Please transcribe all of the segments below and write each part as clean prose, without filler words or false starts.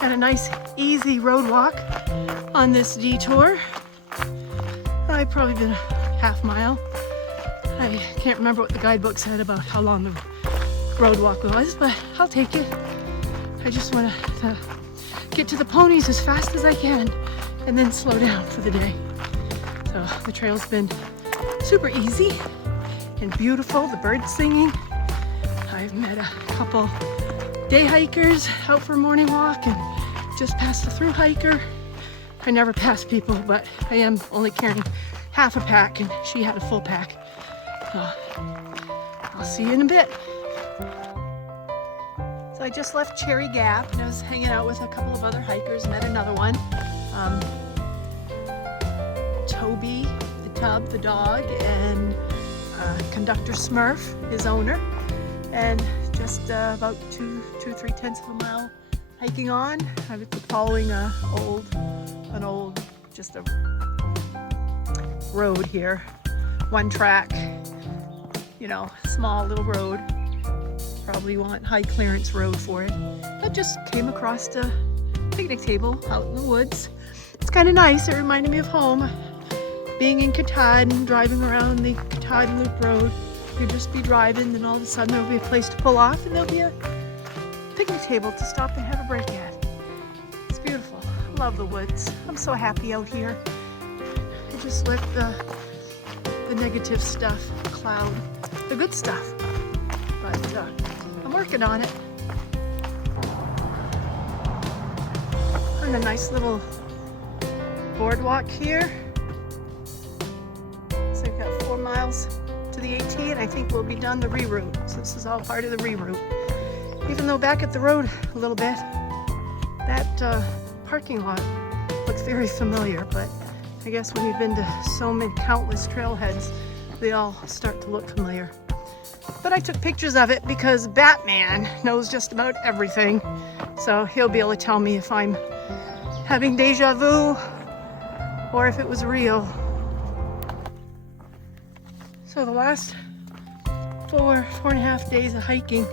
Got a nice, easy road walk on this detour. I've probably been a half mile. I can't remember what the guidebook said about how long the road walk was, but I'll take it. I just want to get to the ponies as fast as I can and then slow down for the day. So the trail's been super easy and beautiful. The birds singing. I've met a couple day hikers out for a morning walk and just passed a through hiker. I never pass people, but I am only carrying half a pack and she had a full pack. So I'll see you in a bit. So I just left Cherry Gap and I was hanging out with a couple of other hikers, met another one. Toby, the tub, the dog, and Conductor Smurf, his owner. And just about 3/10 of a mile hiking on. I was following an old, just a road here. One track, you know, small little road. Probably want high clearance road for it. I just came across a picnic table out in the woods. It's kind of nice. It reminded me of home. Being in Katahdin and driving around the Katahdin Loop Road. You'll just be driving and all of a sudden there'll be a place to pull off and there'll be a picnic table to stop and have a break at. It's beautiful. I love the woods. I'm so happy out here. I just let the negative stuff cloud the good stuff. But I'm working on it. On a nice little boardwalk here. So I've got 4 miles to the AT and I think we'll be done the reroute. So this is all part of the reroute. Even though back at the road a little bit, that parking lot looks very familiar, but I guess when you've been to so many countless trailheads, they all start to look familiar. But I took pictures of it because Batman knows just about everything. So he'll be able to tell me if I'm having deja vu or if it was real. So the last 4.5 days of hiking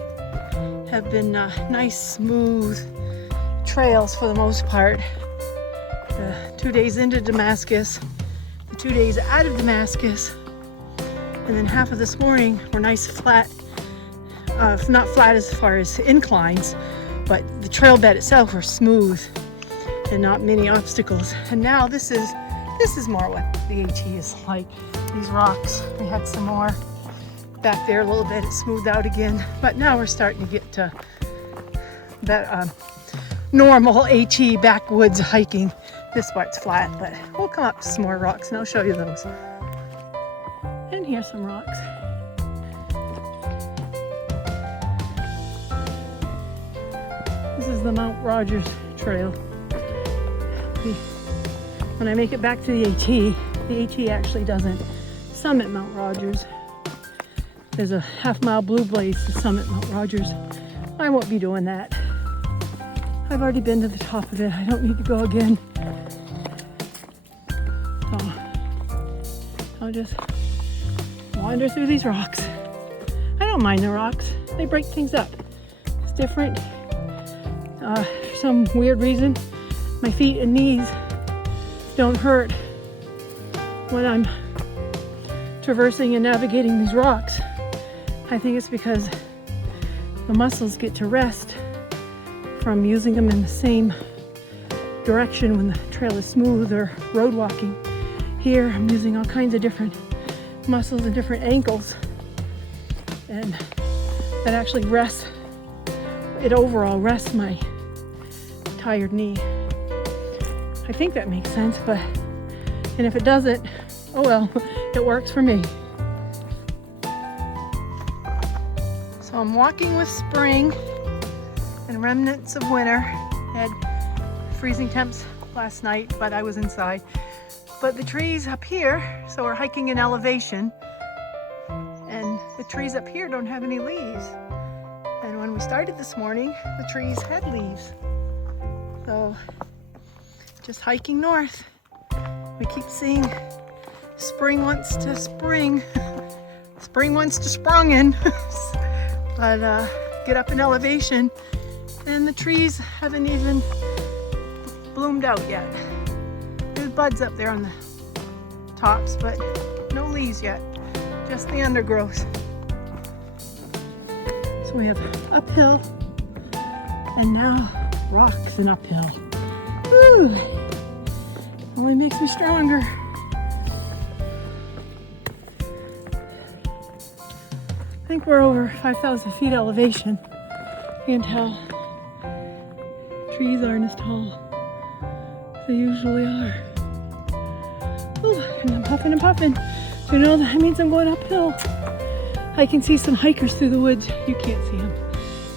have been nice, smooth trails for the most part. The 2 days into Damascus, the 2 days out of Damascus, and then half of this morning were nice flat, not flat as far as inclines, but the trail bed itself were smooth and not many obstacles. And now this is more what the AT is like. These rocks, we had some more back there a little bit, it smoothed out again, but now we're starting to get to that normal AT backwoods hiking. This part's flat, but we'll come up to some more rocks and I'll show you those. And here's some rocks. This is the Mount Rogers Trail. When I make it back to the AT actually doesn't summit Mount Rogers. There's a half-mile blue blaze to summit Mount Rogers. I won't be doing that. I've already been to the top of it. I don't need to go again. So I'll just wander through these rocks. I don't mind the rocks. They break things up. It's different. For some weird reason, my feet and knees don't hurt when I'm traversing and navigating these rocks. I think it's because the muscles get to rest from using them in the same direction when the trail is smooth or road walking. Here I'm using all kinds of different muscles and different ankles, and that actually rests, it overall rests my tired knee. I think that makes sense, but, and if it doesn't, oh well, it works for me. So I'm walking with spring and remnants of winter. Had freezing temps last night, but I was inside. But the trees up here, so we're hiking in elevation, and the trees up here don't have any leaves. And when we started this morning, the trees had leaves. So just hiking north, we keep seeing spring wants to spring. Spring wants to sprung in. But get up in elevation And the trees haven't even bloomed out yet. There's buds up there on the tops, but no leaves yet, just the undergrowth. So we have uphill and now rocks and uphill. Woo! Only makes me stronger. I think we're over 5,000 feet elevation. You can tell trees aren't as tall as they usually are. Ooh, and I'm puffing and puffing. So you know that means I'm going uphill. I can see some hikers through the woods. You can't see them,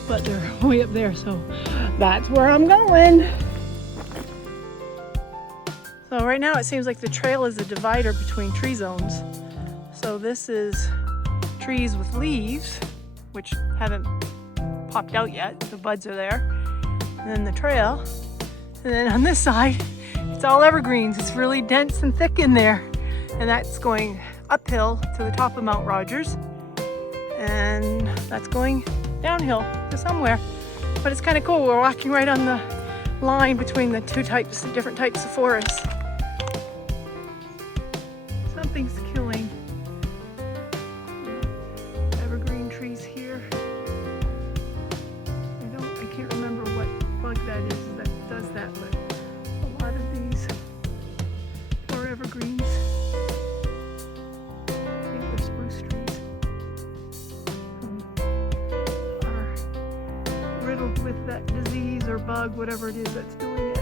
but they're way up there, so that's where I'm going. So right now it seems like the trail is a divider between tree zones. So this is trees with leaves, which haven't popped out yet. The buds are there. And then the trail. And then on this side, it's all evergreens. It's really dense and thick in there. And that's going uphill to the top of Mount Rogers. And that's going downhill to somewhere. But it's kind of cool. We're walking right on the line between the different types of forests. Something's killing evergreen trees here. I can't remember what bug that is that does that, but a lot of these poor evergreens, I think they're spruce trees, are riddled with that disease or bug, whatever it is that's doing it.